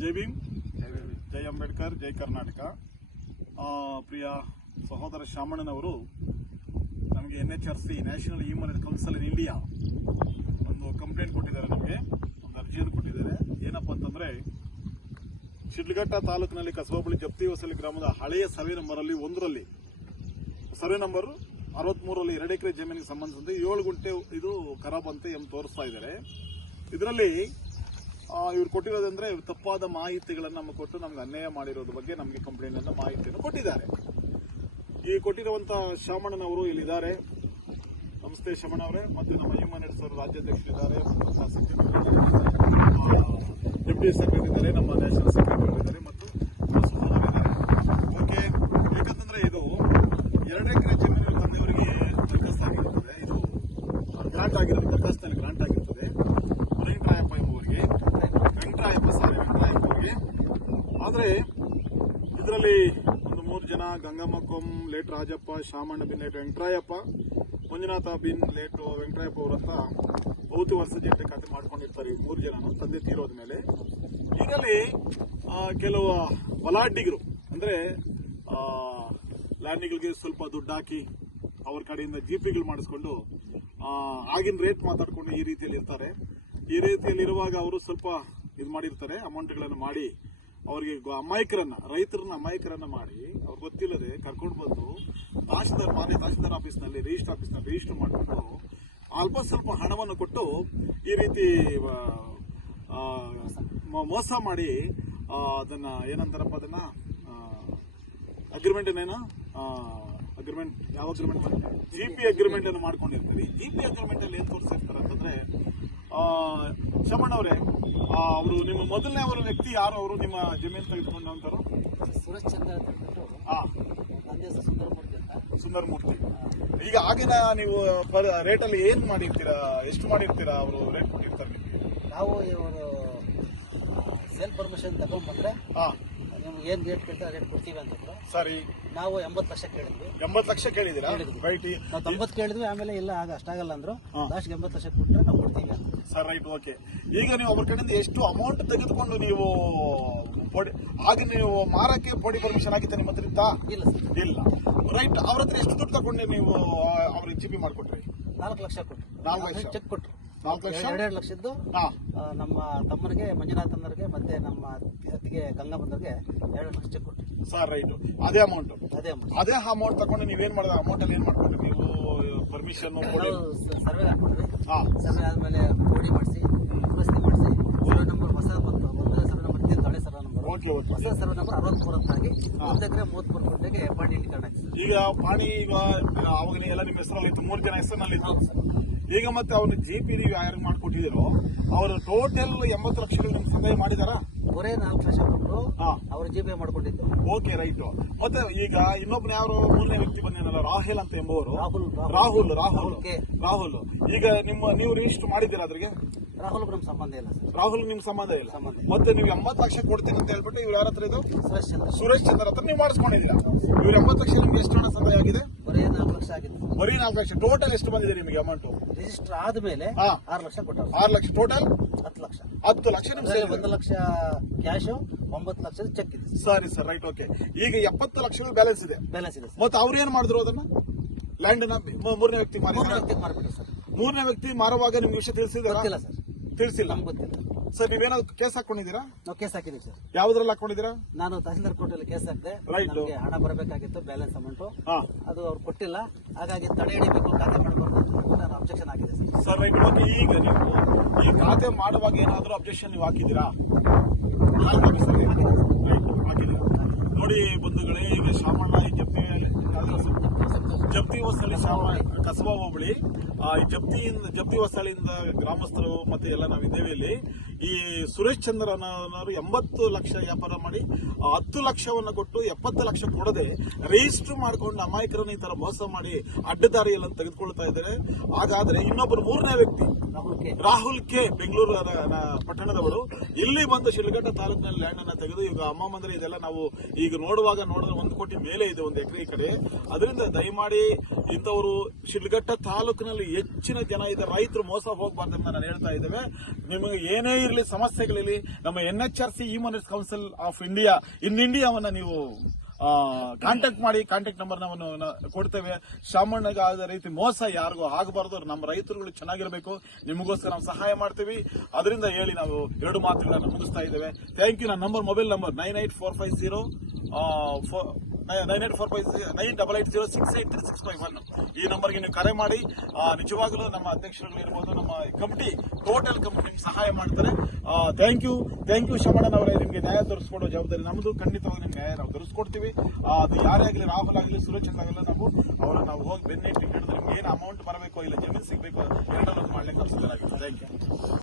ಜೈ ಭೀಮ್, ಜೈ ಅಂಬೇಡ್ಕರ್, ಜೈ ಕರ್ನಾಟಕ. ಪ್ರಿಯ ಸಹೋದರ ಶಾಮಣ್ಣನವರು ನಮಗೆ NHRC national human rights council in India ಒಂದು ಕಂಪ್ಲೇಂಟ್ ಕೊಟ್ಟಿದ್ದಾರೆ, ನಮಗೆ ಒಂದು ಅರ್ಜಿಯನ್ನು ಕೊಟ್ಟಿದ್ದಾರೆ. ಏನಪ್ಪಾ ಅಂತಂದ್ರೆ, ಶಿಡ್ಲಘಟ್ಟ ತಾಲೂಕಿನಲ್ಲಿ ಕಸಬಾ ಜಪ್ತಿ ಹೊಸಲಿ ಗ್ರಾಮದ ಹಳೆಯ ಸರ್ವೆ ನಂಬರ್ ಅಲ್ಲಿ ಒಂದರಲ್ಲಿ ಸರ್ವೆ ನಂಬರ್ 63ರಲ್ಲಿ 2 ಎಕರೆ ಜಮೀನಿಗೆ ಸಂಬಂಧಿಸಿದಂತೆ 7 ಗುಂಟೆ ಇದು ಖರಾಬ್ ಅಂತ ತೋರಿಸ್ತಾ ಇದ್ದಾರೆ. ಇದರಲ್ಲಿ ಇವ್ರು ಕೊಟ್ಟಿರೋದಂದ್ರೆ ತಪ್ಪಾದ ಮಾಹಿತಿಗಳನ್ನು ನಮಗೆ ಕೊಟ್ಟು ನಮ್ಗೆ ಅನ್ಯಾಯ ಮಾಡಿರೋದ್ರ ಬಗ್ಗೆ ನಮಗೆ ಕಂಪ್ಲೇಂಟ್ ಅನ್ನ ಮಾಹಿತಿಯನ್ನು ಕೊಟ್ಟಿದ್ದಾರೆ. ಈ ಕೊಟ್ಟಿರುವಂತಹ ಶಾಮಣ್ಣನವರು ಇಲ್ಲಿದ್ದಾರೆ. ನಮಸ್ತೆ ಶಾಮಣ್ಣ ಅವರೇ. ಮತ್ತು ನಮ್ಮ ಹ್ಯೂಮನ್ ರೈಟ್ಸ್ ರಾಜ್ಯಾಧ್ಯಕ್ಷರಿದ್ದಾರೆ, ಡೆಪ್ಯೂಟಿ ಸೆಕ್ರೆಟರಿ ಇದ್ದಾರೆ, ನಮ್ಮ ನ್ಯಾಷನಲ್ ಸೆಕ್ರೆಟರಿ ಇದ್ದಾರೆ ಮತ್ತು ಸಹೋದರಿದ್ದಾರೆ. ಓಕೆ, ಯಾಕಂತಂದ್ರೆ ಇದು 2 ಎಕರೆ ಜಮೀನು ತಂದೆಯವರಿಗೆ ದರಖಾಸ್ತಾಗಿರುತ್ತದೆ. ಇದು ಗ್ರಾಂಟ್ ಆಗಿರುತ್ತೆ, ದರಖಾಸ್ತಿನಲ್ಲಿ ಗ್ರಾಂಟ್ ಆಗಿರ್ತದೆ ವೆಂಕಟರಾಯಪ್ಪ ಎಂಬುವರಿಗೆ, ವೆಂಕಟರಾಯಪ್ಪ ಅವರಿಗೆ. ಆದರೆ ಇದರಲ್ಲಿ ಒಂದು 3 ಜನ, ಗಂಗಮ್ಮ ಕೊಂ ಲೇಟ್ ರಾಜಪ್ಪ, ಶಾಮಣ್ಣ ಬಿನ್ ಲೇಟ್ ವೆಂಕಟರಾಯಪ್ಪ, ಮಂಜುನಾಥ ಬಿನ್ ಲೇಟ್ ವೆಂಕಟರಾಯಪ್ಪ ಅವರಂತ ಬಹುತಿ ವರ್ಷ ಜಂಟಿ ಖಾತೆ ಮಾಡ್ಕೊಂಡಿರ್ತಾರೆ. ಈ 3 ಜನ ತಂದೆ ತೀರೋದ ಮೇಲೆ ಈಗಲೇ ಕೆಲವು ಬಲಾಢ್ಯರು ಅಂದ್ರೆ ಲ್ಯಾಂಡಿಗಳಿಗೆ ಸ್ವಲ್ಪ ದುಡ್ಡು ಹಾಕಿ ಅವ್ರ ಕಡೆಯಿಂದ ಜಿಪಿಗಳು ಮಾಡಿಸ್ಕೊಂಡು ಆಗಿನ ರೇಟ್ ಮಾತಾಡ್ಕೊಂಡು ಈ ರೀತಿಯಲ್ಲಿ ಇರ್ತಾರೆ. ಈ ರೀತಿಯಲ್ಲಿ ಇರುವಾಗ ಅವರು ಸ್ವಲ್ಪ ಇದು ಮಾಡಿರ್ತಾರೆ, ಅಮೌಂಟ್ಗಳನ್ನು ಮಾಡಿ ಅವರಿಗೆ ರೈತರನ್ನ ಅಮಾಯಕರನ್ನ ಮಾಡಿ ಅವ್ರಿಗೆ ಗೊತ್ತಿಲ್ಲದೆ ಕರ್ಕೊಂಡು ಬಂದು ತಹಸೀಲ್ದಾರ್ ಆಫೀಸ್ನಲ್ಲಿ ರಿಜಿಸ್ಟರ್ ಮಾಡಿಕೊಂಡು ಅಲ್ಪ ಸ್ವಲ್ಪ ಹಣವನ್ನು ಕೊಟ್ಟು ಈ ರೀತಿ ಮೋಸ ಮಾಡಿ ಅದನ್ನ ಏನಂತಾರಪ್ಪ, ಅದನ್ನ ಅಗ್ರಿಮೆಂಟ್ ಯಾವ ಅಗ್ರಿಮೆಂಟ್ ಜಿಪಿ ಅಗ್ರಿಮೆಂಟ್ ಅನ್ನು ಮಾಡ್ಕೊಂಡಿರ್ತೀವಿ. ಜಿಪಿ ಅಗ್ರಿಮೆಂಟ್ ಅಲ್ಲಿ ಏನ್ ತೋರಿಸಿರ್ತಾರೆ ಅಂತಂದ್ರೆ, ಶಮಣ್ಣ ಅವರೇ, ಅವರು ನಿಮ್ಮ ಮೊದಲನೇ ಅವರ ವ್ಯಕ್ತಿ ಯಾರು? ಅವರು ನಿಮ್ಮ ಜಮೀನು ತೆಗೆದುಕೊಂಡು ಅಂತಾರು ಸುರೇಶ್ ಚಂದ್ರ ಸುಂದರಮೂರ್ತಿ. ಈಗ ಆಗಿನ ನೀವು ರೇಟಲ್ಲಿ ಏನ್ ಮಾಡಿರ್ತೀರಾ, ಎಷ್ಟು ಮಾಡಿರ್ತೀರಾ? ಅವರು ರೇಟ್ ಕೊಟ್ಟಿರ್ತಾರೆ ನಾವು ಇವರು ಸೇಲ್ ಪರ್ಮಿಷನ್ ತಗೊಂಡ್ಬಂದ್ರೆ ನಿಮ್ಗೆ ಏನ್ ರೇಟ್ ಕೇಳ್ತಾರೆ ರೇಟ್ ಕೊಡ್ತೀವಿ ಅಂತಂದ್ರೆ. ಸರಿ, ನಾವು 80 ಲಕ್ಷ ಕೇಳಿದ್ವಿ. 80 ಲಕ್ಷ ಕೇಳಿದಿರಾ? ನಾವು 90 ಕೇಳಿದ್ವಿ. ಆಮೇಲೆ ಇಲ್ಲ ಅಷ್ಟಾಗಲ್ಲ ಅಂದ್ರು. ಲಾಸ್ಟ್ 80 ಲಕ್ಷ ಕೊಟ್ಟರೆ ನಾವು ಕೊಡ್ತೀವಿ ಅಂತ. Sir, right, okay. ಈಗ ನೀವು ಅವ್ರ ಕಡೆಯಿಂದ ಎಷ್ಟು ಅಮೌಂಟ್ ತೆಗೆದುಕೊಂಡು ನೀವು ಆಗ ನೀವು ಮಾರಕ್ಕೆ ಬಾಡಿ ಪರ್ಮಿಷನ್ ಆಗಿತ್ತ ನಿಮ್ಮ ಹತ್ರ? ಇಲ್ಲ ಸರ್, ಇಲ್ಲ. ರೈಟ್, ಅವ್ರ ಹತ್ರ ಎಷ್ಟು ದುಡ್ಡು ತಗೊಂಡು ನೀವು ಅವ್ರಿಗೆ ಜಿಪಿ ಮಾಡ್ಕೊಟ್ರಿ? 4 ಲಕ್ಷ ಕೊಟ್ಟರು. 4 ಲಕ್ಷ ಚೆಕ್ ಕೊಟ್ಟರು. 4 ಲಕ್ಷ 2 ಲಕ್ಷದ್ದು ನಮ್ಮ ತಮ್ಮನಿಗೆ, ಮಂಜುನಾಥನವರಿಗೆ, ಮತ್ತೆ ನಮ್ಮ ಅತ್ತಿಗೆ ಗಂಗಮ್ಮನವರಿಗೆ 2 ಲಕ್ಷ ಚೆಕ್ ಕೊಟ್ಟರು. ಸರ್, ರೈಟ್, ಅದೇ ಅಮೌಂಟ್ ತಗೊಂಡು ನೀವೇನ್ ಮಾಡಿದ? ಅಮೌಂಟ್ ಅಲ್ಲಿ ಏನ್ ಮಾಡ್ಕೊಂಡ್ರಿ ನೀವು? Permission survey ಹಾಕೊಂಡ್ರಿ. ಸರ್ವೆ ಆದ್ಮೇಲೆ ಗೋಡಿ ಮಾಡಿಸಿ, ದುರಸ್ತಿ ಮಾಡಿಸಿ, ಸರ್ವೆ ನಂಬರ್ ಹೊಸ ಬಂತು. ಒಂದು ಸರ್ವೆ ನಂಬರ್ ಇದೆ, ಹಳೆ ಸರ್ವೆ ನಂಬರ್. ಹೊಸ ಸರ್ವೆ ನಂಬರ್ 63 ಅಂತ ಆಗಿ 1 ಎಕರೆ 33 ಗುಂಟೆಗೆ ಪಾಣಿಕರಣ ಆಯ್ತು. ಈಗ ಪಾಣಿ ಅವಾಗ ಎಲ್ಲ ನಿಮ್ಮ ಹೆಸರಲ್ಲಿ ಇತ್ತು, 3 ಜನ ಹೆಸರಿನಲ್ಲಿ ಇತ್ತು. ಈಗ ಮತ್ತೆ ಅವ್ರ ಜಿಪಿ ನೀವು ಯಾರು ಮಾಡ್ಕೊಟ್ಟಿದ್ದೀರೋ ಅವರು ಟೋಟಲ್ 80 ಲಕ್ಷ ನಿಮ್ಗೆ ಸಂದಾಯ ಮಾಡಿದಾರ? ಅವರೇ 4 ಲಕ್ಷ ಕೊಟ್ಟರು, ಅವ್ರ ಜಿಪಿ ಮಾಡ್ಕೊಂಡಿದ್ದು. Okay, right. ಮತ್ತೆ ಈಗ ಇನ್ನೊಬ್ಬನ ಯಾರು 3ನೇ ವ್ಯಕ್ತಿ ಬಂದೇನಲ್ಲ, ರಾಹುಲ್ ಅಂತ ಎಂಬುವರು. ರಾಹುಲ್ ಈಗ ನೀವು ರಿಜಿಸ್ಟರ್ ಮಾಡಿದ್ದೀರಾ ಅದ್ರಿಗೆ? ರಾಹುಲ್ ನಮ್ ಸಂಬಂಧ ಇಲ್ಲ ಸರ್. ರಾಹುಲ್ ನಿಮ್ ಸಂಬಂಧ ಇಲ್ಲ. ಮತ್ತೆ ನೀವು 80 ಲಕ್ಷ ಕೊಡ್ತೀನಿ ಅಂತ ಹೇಳ್ಬಿಟ್ಟು ಇವ್ರು ಯಾರ ಹತ್ರ ಇದು? ಸುರೇಶ್ ಚಂದ್ರ ಹತ್ರ ನೀವು ಮಾಡಿಸ್ಕೊಂಡಿದ್ದೀರಾ. ಇವ್ರು 80 ಲಕ್ಷ ನಿಮ್ಗೆ ಎಷ್ಟು ಹಣ ಸಂದಾಯ ಆಗಿದೆ? ಬರೀ 4 ಲಕ್ಷ ಆಗಿದೆ. ಬರೀ 4 ಲಕ್ಷ. ಟೋಟಲ್ ಎಷ್ಟು ಬಂದಿದೆ ನಿಮಗೆ ಅಮೌಂಟ್? ರಿಜಿಸ್ಟರ್ ಆದ್ಮೇಲೆ 6 ಲಕ್ಷ ಕೊಟ್ಟರು. 6 ಲಕ್ಷ ಟೋಟಲ್ 10 ಲಕ್ಷ. 10 ಲಕ್ಷ ನಿಮ್ಗೆ 1 ಲಕ್ಷ ಕ್ಯಾಶ್, 9 ಲಕ್ಷದ ಚೆಕ್ ಇದೆ. ಸರಿ ಸರ್, ರೈಟ್, ಓಕೆ. ಈಗ 70 ಲಕ್ಷ ಬ್ಯಾಲೆನ್ಸ್ ಇದೆ. ಮತ್ತೆ ಅವ್ರು ಏನ್ ಮಾಡಿದ್ರು? ಅದನ್ನ ಲ್ಯಾಂಡ್ ನ 3ನೇ ವ್ಯಕ್ತಿ ಮಾರ್ಬಿಟ್ರು ಸರ್. 3ನೇ ವ್ಯಕ್ತಿ ಮಾರುವಾಗ ನಿಮ್ಗೆ ವಿಷಯ ತಿಳಿಸಿಲ್ಲ? ತಿಳಿಸಿಲ್ಲ, ಗೊತ್ತಿಲ್ಲ ಸರ್. ನೀವೇನಾದ್ರು ಕೇಸ್ ಹಾಕೊಂಡಿದ್ದೀರಾ? ನಾವು ಕೇಸ್ ಹಾಕಿದೀವಿ ಸರ್. ಯಾವ್ದ್ರಲ್ಲಿ ಹಾಕೊಂಡಿದ್ದೀರಾ? ನಾನು ತಹಸೀಲ್ದಾರ್ ಕೋರ್ಟಲ್ಲಿ ಕೇಸ್ ಹಾಕಿದೆ. ನಮಗೆ ಹಣ ಬರಬೇಕಾಗಿತ್ತು, ಬ್ಯಾಲೆನ್ಸ್ ಅಮೌಂಟ್. ಅದು ಅವ್ರು ಕೊಟ್ಟಿಲ್ಲ. ಹಾಗಾಗಿ ತಡೆ ಹಿಡಿಬೇಕು, ಖಾತೆ ಮಾಡಬಾರ್ದು ನಾನು ಅಬ್ಜೆಕ್ಷನ್ ಆಗಿದೆ ಸರ್. Right, okay. ಈಗ ನೀವು ಈ ಖಾತೆ ಮಾಡುವಾಗ ಏನಾದ್ರು ಅಬ್ಜೆಕ್ಷನ್ ನೀವು ಹಾಕಿದ್ದೀರಾ? ಹಾಕಿದ್ದೀರಾ? ನೋಡಿ ಬಂಧುಗಳೇ, ಈಗ ಶಾಮಣ್ಣ ಈ ಜಪ್ತಿ ಹೊಸಳಿ ಕಸಬಾ ಹೋಬಳಿ ಜಪ್ತಿ ಹೊಸಳಿಯಿಂದ ಗ್ರಾಮಸ್ಥರು ಮತ್ತೆ ಎಲ್ಲ ನಾವಿದ್ದೇವೆ ಇಲ್ಲಿ. ಈ ಸುರೇಶ್ ಚಂದ್ರ ಅನ್ನೋರು 80 ಲಕ್ಷ ವ್ಯಾಪಾರ ಮಾಡಿ 10 ಲಕ್ಷವನ್ನು ಕೊಟ್ಟು 70 ಲಕ್ಷ ಕೊಡದೆ ರಿಜಿಸ್ಟರ್ ಮಾಡ್ಕೊಂಡು ಅಮಾಯಕರನ್ನು ಈ ತರ ಮೋಸ ಮಾಡಿ ಅಡ್ಡದಾರಿಯೆಲ್ಲ ತೆಗೆದುಕೊಳ್ತಾ ಇದ್ದಾರೆ. ಹಾಗಾದ್ರೆ ಇನ್ನೊಬ್ಬರು 3ನೇ ವ್ಯಕ್ತಿ ರಾಹುಲ್ ಕೆ ಬೆಂಗಳೂರು ಪಟ್ಟಣದವರು ಇಲ್ಲಿ ಬಂದು ಶಿಡ್ಲಘಟ್ಟ ತಾಲೂಕಿನಲ್ಲಿ ಲ್ಯಾಂಡ್ ಅನ್ನ ತೆಗೆದು ಈಗ ಅಮ್ಮಂದ್ರೆ ಇದೆಲ್ಲ ನಾವು ಈಗ ನೋಡಿದ್ರೆ 1 ಕೋಟಿ ಮೇಲೆ ಇದೆ 1 ಎಕರೆ ಈ ಕಡೆ. ಅದರಿಂದ ದಯಮಾಡಿ ಇಂಥವರು ಶಿಡ್ಲಘಟ್ಟ ತಾಲೂಕಿನಲ್ಲಿ ಹೆಚ್ಚಿನ ಜನ ಇದ್ದಾರೆ. ರೈತರು ಮೋಸ ಹೋಗಬಾರ್ದು ಅಂತ ನಾನು ಹೇಳ್ತಾ ಇದ್ದೇವೆ. ನಿಮಗೆ ಏನೇ ಇರಲಿ ಸಮಸ್ಯೆಗಳಿರಲಿ, ನಮ್ಮ NHRC human rights council of India ಇಂಡಿಯಾವನ್ನ ನೀವು ಕಾಂಟ್ಯಾಕ್ಟ್ ಮಾಡಿ. ಕಾಂಟ್ಯಾಕ್ಟ್ ನಂಬರ್ ನಾವು ಕೊಡ್ತೇವೆ. ಶಾಮಣ್ಣಗೆ ಆದ ರೀತಿ ಮೋಸ ಯಾರಿಗೂ ಆಗಬಾರ್ದು. ನಮ್ಮ ರೈತರುಗಳು ಚೆನ್ನಾಗಿರಬೇಕು. ನಿಮಗೋಸ್ಕರ ನಾವು ಸಹಾಯ ಮಾಡ್ತೀವಿ. ಅದರಿಂದ ಹೇಳಿ ನಾವು 2 ಮಾತುಗಳನ್ನು ಮುಗಿಸ್ತಾ ಇದ್ದೇವೆ. Thank you. ನನ್ನ ಮೊಬೈಲ್ ನಂಬರ್ 9845068361. ಈ ನಂಬರ್ಗೆ ನೀವು ಕರೆ ಮಾಡಿ. ನಿಜವಾಗಲೂ ನಮ್ಮ ಅಧ್ಯಕ್ಷರುಗಳು ಇರ್ಬೋದು, ನಮ್ಮ ಕಮಿಟಿ ಟೋಟಲ್ ಕಮಿಟಿ ನಿಮ್ಗೆ ಸಹಾಯ ಮಾಡ್ತಾರೆ. ಥ್ಯಾಂಕ್ ಯು ಶಾಮಣ್ಣನವರೇ. ನಿಮಗೆ ನ್ಯಾಯ ದೊರಕಿಸ್ಕೊಡೋ ಜವಾಬ್ದಾರಿ ನಮ್ಮದು. ಖಂಡಿತವಾಗಿ ನಿಮ್ಗೆ ನ್ಯಾಯ ನಾವು ದೊರಕಿಸ್ಕೊಡ್ತೀವಿ. ಅದು ಯಾರೇ ಆಗಲಿ, ರಾಹುಲ್ ಆಗಲಿ, ಸುರೇಶ್ ಆಗಲಿ, ನಾವು ಹೋಗಿ ಬೆನ್ನೆಟ್ಟಿ ಹಿಡಿದು ನಿಮ್ಗೆ ಏನು ಅಮೌಂಟ್ ಬರಬೇಕು, ಇಲ್ಲ ಜಮೀನು ಸಿಗಬೇಕು, ಎರಡನ್ನೊಂದು ಮಾಡ್ಲಿಕ್ಕೆ ಥ್ಯಾಂಕ್ ಯು.